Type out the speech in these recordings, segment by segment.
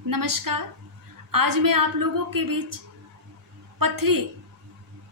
नमस्कार। आज मैं आप लोगों के बीच पथरी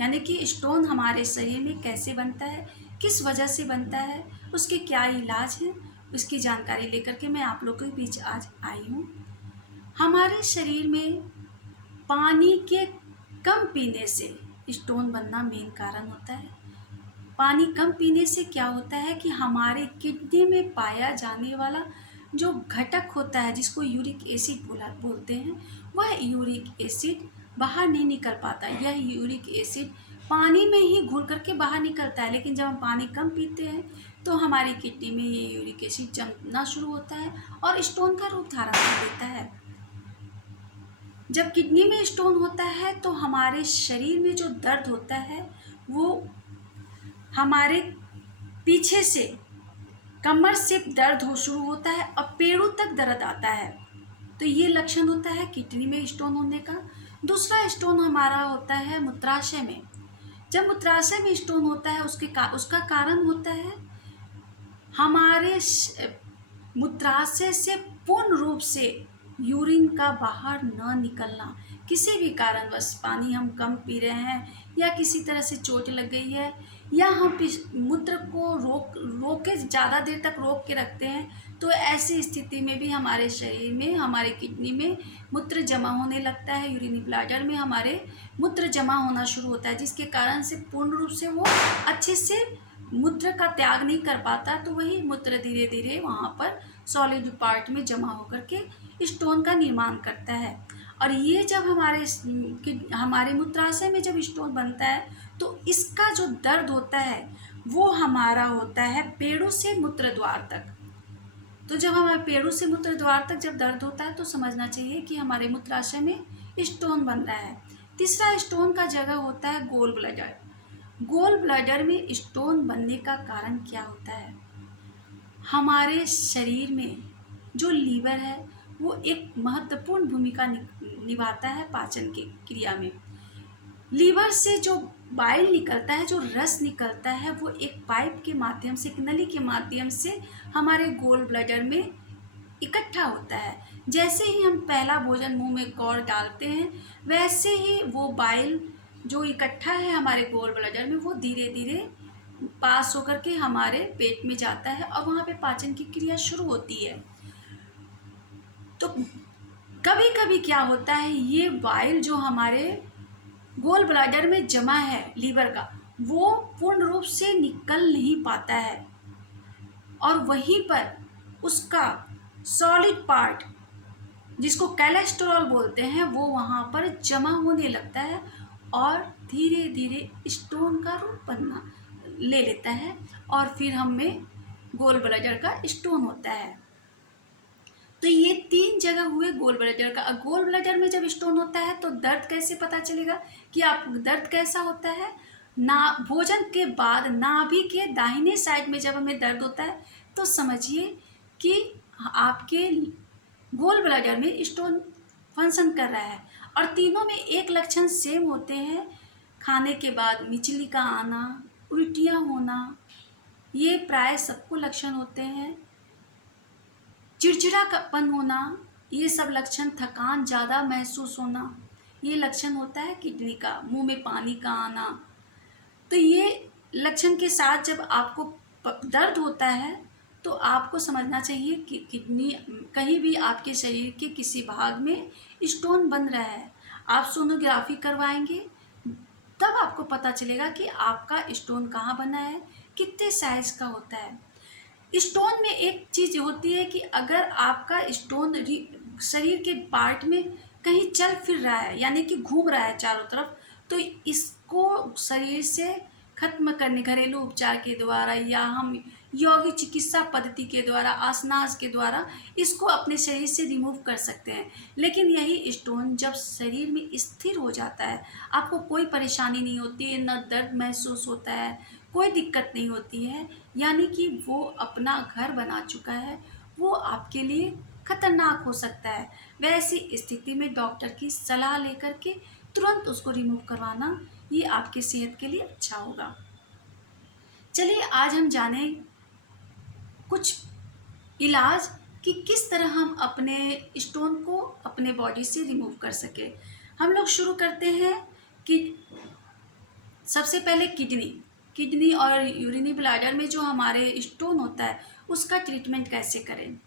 यानी कि स्टोन हमारे शरीर में कैसे बनता है, किस वजह से बनता है, उसके क्या इलाज हैं, उसकी जानकारी लेकर के मैं आप लोगों के बीच आज आई हूँ। हमारे शरीर में पानी के कम पीने से स्टोन बनना मेन कारण होता है। पानी कम पीने से क्या होता है कि हमारे किडनी में पाया जाने वाला जो घटक होता है, जिसको यूरिक एसिड बोलते हैं, वह यूरिक एसिड बाहर नहीं निकल पाता। यह यूरिक एसिड पानी में ही घुल करके बाहर निकलता है, लेकिन जब हम पानी कम पीते हैं तो हमारी किडनी में ये यूरिक एसिड जमना शुरू होता है और स्टोन का रूप धारण कर देता है। जब किडनी में स्टोन होता है तो हमारे शरीर में जो दर्द होता है वो हमारे पीछे से कमर से दर्द हो शुरू होता है और पैरों तक दर्द आता है। तो ये लक्षण होता है किडनी में स्टोन होने का। दूसरा स्टोन हमारा होता है मूत्राशय में। जब मूत्राशय में स्टोन होता है उसका कारण होता है हमारे मूत्राशय से पूर्ण रूप से यूरिन का बाहर न निकलना। किसी भी कारणवश पानी हम कम पी रहे हैं या किसी तरह से चोट लग गई है या हम मूत्र को रोके ज़्यादा देर तक रोक के रखते हैं, तो ऐसी स्थिति में भी हमारे शरीर में, हमारे किडनी में मूत्र जमा होने लगता है। यूरिनरी ब्लैडर में हमारे मूत्र जमा होना शुरू होता है, जिसके कारण से पूर्ण रूप से वो अच्छे से मूत्र का त्याग नहीं कर पाता। तो वही मूत्र धीरे धीरे वहाँ पर सॉलिड पार्ट में जमा होकर के स्टोन का निर्माण करता है। और ये जब हमारे मूत्राशय में जब स्टोन बनता है तो इसका जो दर्द होता है वो हमारा होता है पेड़ों से मूत्र द्वार तक। तो जब हमारे पेड़ों से मूत्र द्वार तक जब दर्द होता है तो समझना चाहिए कि हमारे मूत्राशय में स्टोन बन रहा है। तीसरा स्टोन का जगह होता है गोल ब्लैडर। गोल ब्लैडर में स्टोन बनने का कारण क्या होता है? हमारे शरीर में जो लीवर है वो एक महत्वपूर्ण भूमिका निभाता है पाचन की क्रिया में। लीवर से जो बाइल निकलता है, जो रस निकलता है, वो एक पाइप के माध्यम से, एक नली के माध्यम से हमारे गोल ब्लैडर में इकट्ठा होता है। जैसे ही हम पहला भोजन मुंह में गौर डालते हैं, वैसे ही वो बाइल जो इकट्ठा है हमारे गोल ब्लैडर में, वो धीरे धीरे पास होकर के हमारे पेट में जाता है और वहाँ पे पाचन की क्रिया शुरू होती है। तो कभी कभी क्या होता है, ये बाइल जो हमारे गोल ब्लैडर में जमा है लीवर का, वो पूर्ण रूप से निकल नहीं पाता है और वहीं पर उसका सॉलिड पार्ट, जिसको कोलेस्ट्रॉल बोलते हैं, वो वहाँ पर जमा होने लगता है और धीरे धीरे स्टोन का रूप बनना ले लेता है और फिर हमें गोल ब्लैडर का स्टोन होता है। तो ये 3 जगह हुए गोल ब्लैडर का। गोल ब्लैडर में जब स्टोन होता है तो दर्द कैसे पता चलेगा कि आप दर्द कैसा होता है? ना भोजन के बाद नाभि के दाहिने साइड में जब हमें दर्द होता है तो समझिए कि आपके गोल ब्लैडर में स्टोन फंक्शन कर रहा है। और तीनों में एक लक्षण सेम होते हैं, खाने के बाद मिचली का आना, उल्टियाँ होना, ये प्राय सबको लक्षण होते हैं। चिड़चिड़ापन होना, ये सब लक्षण, थकान ज़्यादा महसूस होना, ये लक्षण होता है किडनी का। मुंह में पानी का आना, तो ये लक्षण के साथ जब आपको दर्द होता है तो आपको समझना चाहिए कि किडनी, कहीं भी आपके शरीर के किसी भाग में स्टोन बन रहा है। आप सोनोग्राफी करवाएंगे तब आपको पता चलेगा कि आपका स्टोन कहाँ बना है, कितने साइज का होता है। स्टोन में एक चीज़ होती है कि अगर आपका स्टोन शरीर के पार्ट में कहीं चल फिर रहा है, यानी कि घूम रहा है चारों तरफ, तो इसको शरीर से खत्म करने घरेलू उपचार के द्वारा या हम यौगिक चिकित्सा पद्धति के द्वारा, आसनास के द्वारा इसको अपने शरीर से रिमूव कर सकते हैं। लेकिन यही स्टोन जब शरीर में स्थिर हो जाता है, आपको कोई परेशानी नहीं होती है, न दर्द महसूस होता है, कोई दिक्कत नहीं होती है, यानी कि वो अपना घर बना चुका है, वो आपके लिए खतरनाक हो सकता है। वैसी स्थिति में डॉक्टर की सलाह लेकर के तुरंत उसको रिमूव करवाना, ये आपके सेहत के लिए अच्छा होगा। चलिए आज हम जाने कुछ इलाज कि किस तरह हम अपने स्टोन को अपने बॉडी से रिमूव कर सके। हम लोग शुरू करते हैं कि सबसे पहले किडनी और यूरिनी ब्लैडर में जो हमारे स्टोन होता है उसका ट्रीटमेंट कैसे करें।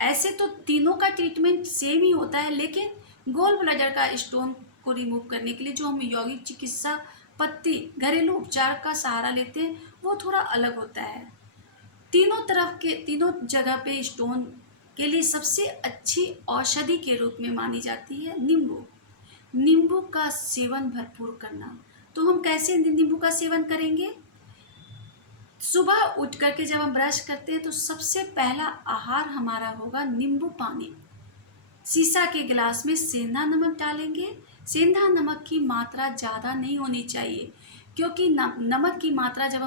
ऐसे तो तीनों का ट्रीटमेंट सेम ही होता है, लेकिन गोल ब्लैडर का स्टोन को रिमूव करने के लिए जो हम यौगिक चिकित्सा पत्ती घरेलू उपचार का सहारा लेते हैं वो थोड़ा अलग होता है। तीनों जगह पे स्टोन के लिए सबसे अच्छी औषधि के रूप में मानी जाती है नींबू का सेवन भरपूर करना। तो हम कैसे नींबू का सेवन करेंगे? सुबह उठ करके जब हम ब्रश करते हैं तो सबसे पहला आहार हमारा होगा नींबू पानी। शीशा के गिलास में सेंधा नमक डालेंगे। सेंधा नमक की मात्रा ज़्यादा नहीं होनी चाहिए, क्योंकि नमक की मात्रा जब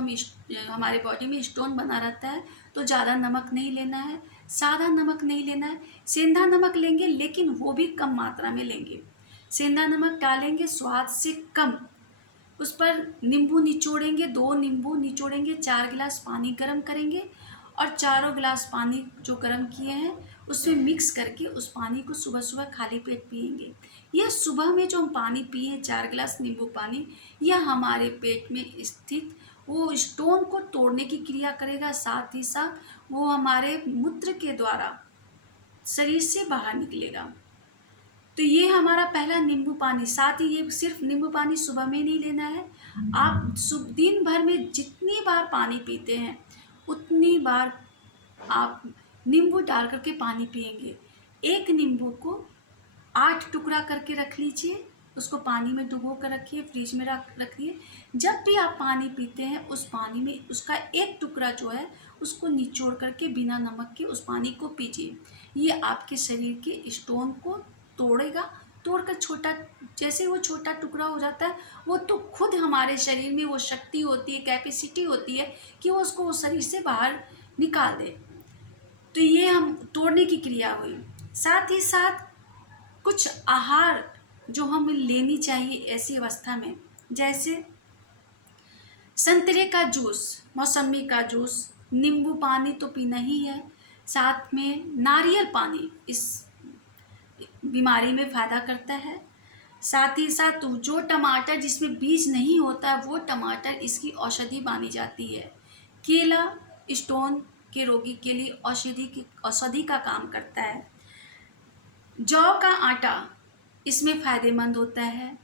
हमारे बॉडी में स्टोन बना रहता है तो ज़्यादा नमक नहीं लेना है, सादा नमक नहीं लेना है। सेंधा नमक लेंगे लेकिन वो भी कम मात्रा में लेंगे। सेंधा नमक डालेंगे स्वाद से कम, उस पर नींबू निचोड़ेंगे, 2 नींबू निचोड़ेंगे, 4 गिलास पानी गर्म करेंगे और चारों गिलास पानी जो गर्म किए हैं उसमें मिक्स करके उस पानी को सुबह सुबह खाली पेट पिएंगे। यह सुबह में जो हम पानी पिए 4 गिलास नींबू पानी, यह हमारे पेट में स्थित वो स्टोन को तोड़ने की क्रिया करेगा, साथ ही साथ वो हमारे मूत्र के द्वारा शरीर से बाहर निकलेगा। तो ये हमारा पहला नींबू पानी। साथ ही ये सिर्फ नींबू पानी सुबह में नहीं लेना है, आप दिन भर में जितनी बार पानी पीते हैं उतनी बार आप नींबू डाल करके पानी पिएंगे। एक नींबू को 8 टुकड़ा करके रख लीजिए, उसको पानी में डुबो कर रखिए, फ्रिज में रखिए। जब भी आप पानी पीते हैं उस पानी में उसका एक टुकड़ा जो है उसको निचोड़ करके बिना नमक के उस पानी को पीजिए। ये आपके शरीर के स्टोन को तोड़ेगा। तोड़कर छोटा, जैसे वो छोटा टुकड़ा हो जाता है वो तो खुद हमारे शरीर में वो शक्ति होती है, कैपेसिटी होती है कि वो उसको उस शरीर से बाहर निकाल दे। तो ये हम तोड़ने की क्रिया हुई। साथ ही साथ कुछ आहार जो हमें लेनी चाहिए ऐसी अवस्था में, जैसे संतरे का जूस, मौसमी का जूस, नींबू पानी तो पीना ही है, साथ में नारियल पानी इस बीमारी में फ़ायदा करता है। साथ ही साथ जो टमाटर जिसमें बीज नहीं होता वो टमाटर इसकी औषधि मानी जाती है। केला स्टोन के रोगी के लिए औषधि का काम करता है। जौ का आटा इसमें फ़ायदेमंद होता है।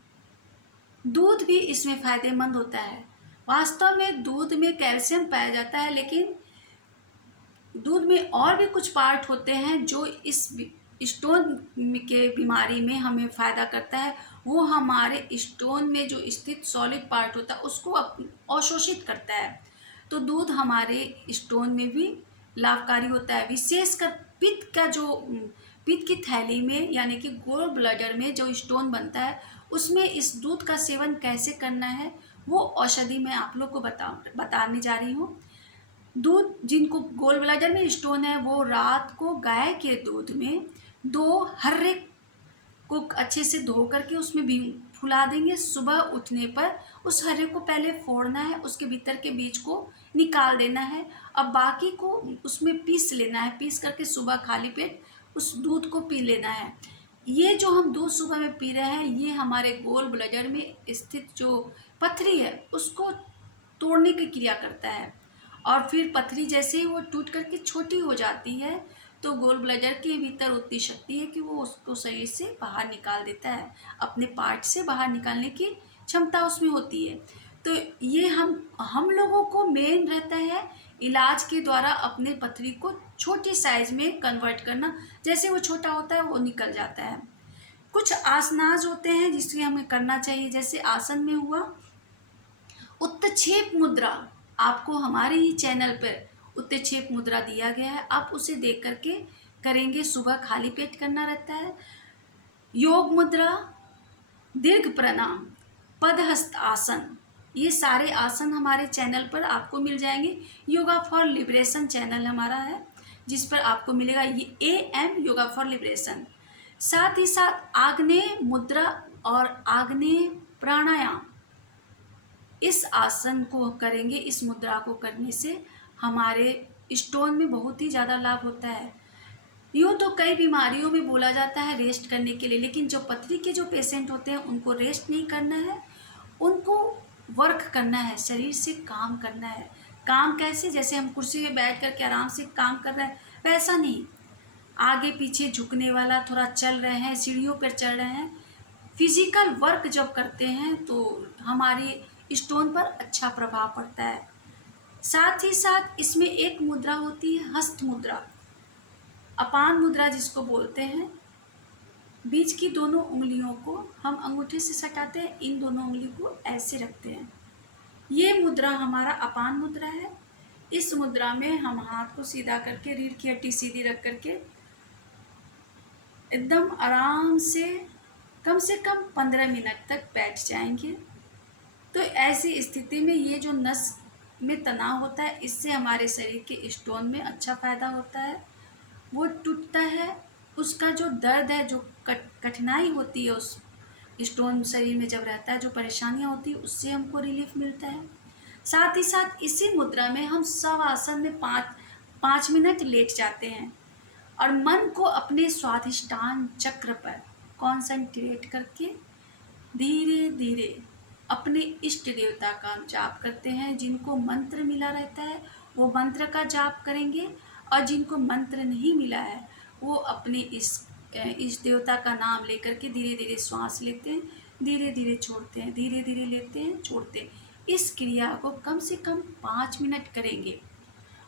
दूध भी इसमें फ़ायदेमंद होता है। वास्तव में दूध में कैल्शियम पाया जाता है, लेकिन दूध में और भी कुछ पार्ट होते हैं जो इस स्टोन के बीमारी में हमें फ़ायदा करता है। वो हमारे स्टोन में जो स्थित सॉलिड पार्ट होता है उसको अवशोषित करता है। तो दूध हमारे स्टोन में भी लाभकारी होता है। विशेषकर पित्त की थैली में यानी कि गोल ब्लैडर में जो स्टोन बनता है उसमें इस दूध का सेवन कैसे करना है वो औषधि मैं आप लोग को बताने जा रही हूँ। दूध, जिनको गोल ब्लैडर में स्टोन है वो रात को गाय के दूध में 2 हर्रे को अच्छे से धो करके उसमें भी फुला देंगे। सुबह उठने पर उस हर्रे को पहले फोड़ना है, उसके भीतर के बीज को निकाल देना है और बाकी को उसमें पीस लेना है। पीस करके सुबह खाली पेट उस दूध को पी लेना है। ये जो हम दूध सुबह में पी रहे हैं ये हमारे गोल ब्लैडर में स्थित जो पथरी है उसको तोड़ने की क्रिया करता है। और फिर पथरी जैसे ही वो टूट करके छोटी हो जाती है तो गोल ब्लैडर के भीतर उतनी शक्ति है कि वो उसको शरीर से बाहर निकाल देता है, अपने पार्ट से बाहर निकालने की क्षमता उसमें होती है। तो ये हम लोगों को मेन रहता है इलाज के द्वारा अपने पथरी को छोटी साइज में कन्वर्ट करना। जैसे वो छोटा होता है वो निकल जाता है। कुछ आसनाज होते हैं जिससे हमें करना चाहिए, जैसे आसन में हुआ उत्तक्षेप मुद्रा। आपको हमारे ही चैनल पर उत्तक्षेप मुद्रा दिया गया है, आप उसे देख करके करेंगे। सुबह खाली पेट करना रहता है। योग मुद्रा, दीर्घ प्रणाम, पदहस्त आसन, ये सारे आसन हमारे चैनल पर आपको मिल जाएंगे। योगा फॉर लिबरेशन चैनल हमारा है जिस पर आपको मिलेगा ये AM योगा फॉर लिबरेशन। साथ ही साथ आग्नेय मुद्रा और आग्नेय प्राणायाम, इस आसन को करेंगे। इस मुद्रा को करने से हमारे स्टोन में बहुत ही ज़्यादा लाभ होता है। यूँ तो कई बीमारियों में बोला जाता है रेस्ट करने के लिए, लेकिन जो पथरी के जो पेशेंट होते हैं उनको रेस्ट नहीं करना है, उनको वर्क करना है, शरीर से काम करना है। काम कैसे? जैसे हम कुर्सी में बैठ कर के आराम से काम कर रहे हैं, वैसा नहीं। आगे पीछे झुकने वाला, थोड़ा चल रहे हैं, सीढ़ियों पर चढ़ रहे हैं। फिजिकल वर्क जब करते हैं तो हमारे स्टोन पर अच्छा प्रभाव पड़ता है। साथ ही साथ इसमें एक मुद्रा होती है हस्त मुद्रा, अपान मुद्रा जिसको बोलते हैं। बीच की दोनों उंगलियों को हम अंगूठे से सटाते हैं, इन दोनों उंगली को ऐसे रखते हैं। ये मुद्रा हमारा अपान मुद्रा है। इस मुद्रा में हम हाथ को सीधा करके, रीढ़ की हड्डी सीधी रख करके एकदम आराम से कम 15 मिनट तक बैठ जाएंगे। तो ऐसी स्थिति में ये जो नस में तनाव होता है, इससे हमारे शरीर के स्टोन में अच्छा फ़ायदा होता है, वो टूटता है। उसका जो दर्द है, जो कठिनाई होती है उस स्टोन शरीर में जब रहता है, जो परेशानियां होती है, उससे हमको रिलीफ मिलता है। साथ ही साथ इसी मुद्रा में हम शवासन में 5 मिनट लेट जाते हैं और मन को अपने स्वाधिष्ठान चक्र पर कॉन्सेंट्रेट करके धीरे धीरे अपने इष्ट देवता का जाप करते हैं। जिनको मंत्र मिला रहता है वो मंत्र का जाप करेंगे, और जिनको मंत्र नहीं मिला है वो अपने इस देवता का नाम लेकर के धीरे धीरे श्वास लेते हैं, धीरे धीरे छोड़ते हैं, धीरे धीरे लेते हैं, छोड़ते हैं। इस क्रिया को कम से कम 5 मिनट करेंगे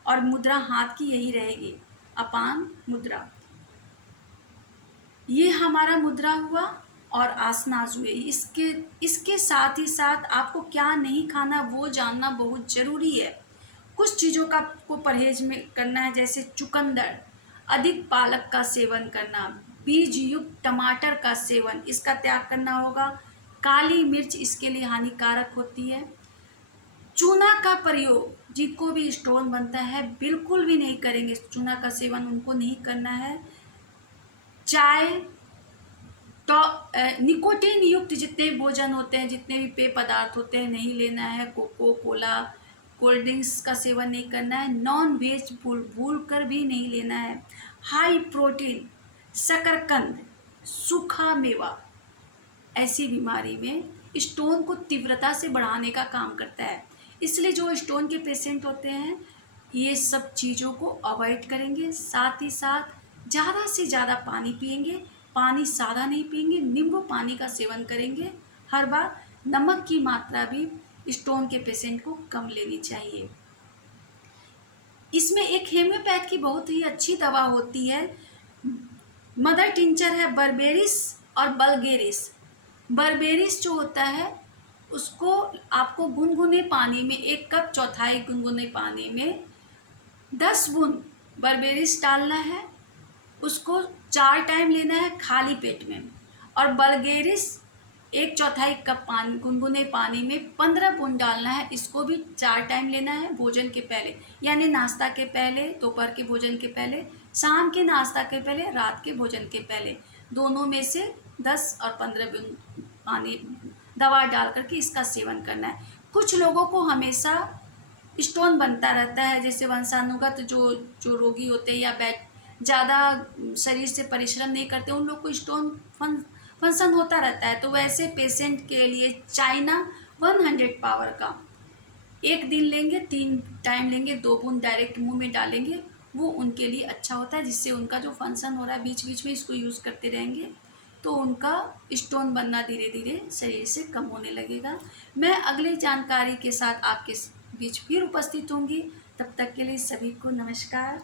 और मुद्रा हाथ की यही रहेगी, अपान मुद्रा। ये हमारा मुद्रा हुआ और आसनास हुए। इसके साथ ही साथ आपको क्या नहीं खाना वो जानना बहुत ज़रूरी है। कुछ चीज़ों का आपको परहेज में करना है, जैसे चुकंदर, अधिक पालक का सेवन करना, बीज युक्त टमाटर का सेवन, इसका त्याग करना होगा। काली मिर्च इसके लिए हानिकारक होती है। चूना का प्रयोग, जिनको भी स्टोन बनता है, बिल्कुल भी नहीं करेंगे। चूना का सेवन उनको नहीं करना है। चाय, तो निकोटीन युक्त जितने भी भोजन होते हैं, जितने भी पेय पदार्थ होते हैं, नहीं लेना है। कोको कोला, कोल्ड ड्रिंक्स का सेवन नहीं करना है। नॉन वेज भूल कर भी नहीं लेना है। हाई प्रोटीन, शकरकंद, सूखा मेवा ऐसी बीमारी में स्टोन को तीव्रता से बढ़ाने का काम करता है। इसलिए जो स्टोन के पेशेंट होते हैं ये सब चीज़ों को अवॉइड करेंगे। साथ ही साथ ज़्यादा से ज़्यादा पानी पिएंगे, पानी सादा नहीं पिएंगे, नींबू पानी का सेवन करेंगे हर बार। नमक की मात्रा भी स्टोन के पेशेंट को कम लेनी चाहिए। इसमें एक हेम्योपैथ की बहुत ही अच्छी दवा होती है, मदर टिंचर है, बर्बेरिस और बल्गेरिस। बर्बेरिस जो होता है उसको आपको गुनगुने पानी में, 1 कप चौथाई गुनगुने पानी में 10 बूंद बर्बेरिस डालना है। उसको 4 टाइम लेना है खाली पेट में। और बल्गेरिस 1/4 कप पानी, गुनगुने पानी में 15 बूंद डालना है। इसको भी 4 टाइम लेना है भोजन के पहले, यानी नाश्ता के पहले, दोपहर के भोजन के पहले, शाम के नाश्ता के पहले, रात के भोजन के पहले। दोनों में से 10 और 15 बूंद पानी दवा डाल करके इसका सेवन करना है। कुछ लोगों को हमेशा स्टोन बनता रहता है, जैसे वंशानुगत जो रोगी होते हैं या ज़्यादा शरीर से परिश्रम नहीं करते, उन लोग को स्टोन फंक्शन होता रहता है। तो वैसे पेशेंट के लिए चाइना 100 पावर का 1 दिन लेंगे, 3 टाइम लेंगे, 2 बूंद डायरेक्ट मुंह में डालेंगे, वो उनके लिए अच्छा होता है। जिससे उनका जो फंक्शन हो रहा है बीच बीच में इसको यूज़ करते रहेंगे तो उनका स्टोन बनना धीरे धीरे शरीर से कम होने लगेगा। मैं अगली जानकारी के साथ आपके बीच फिर उपस्थित होंगी। तब तक के लिए सभी को नमस्कार।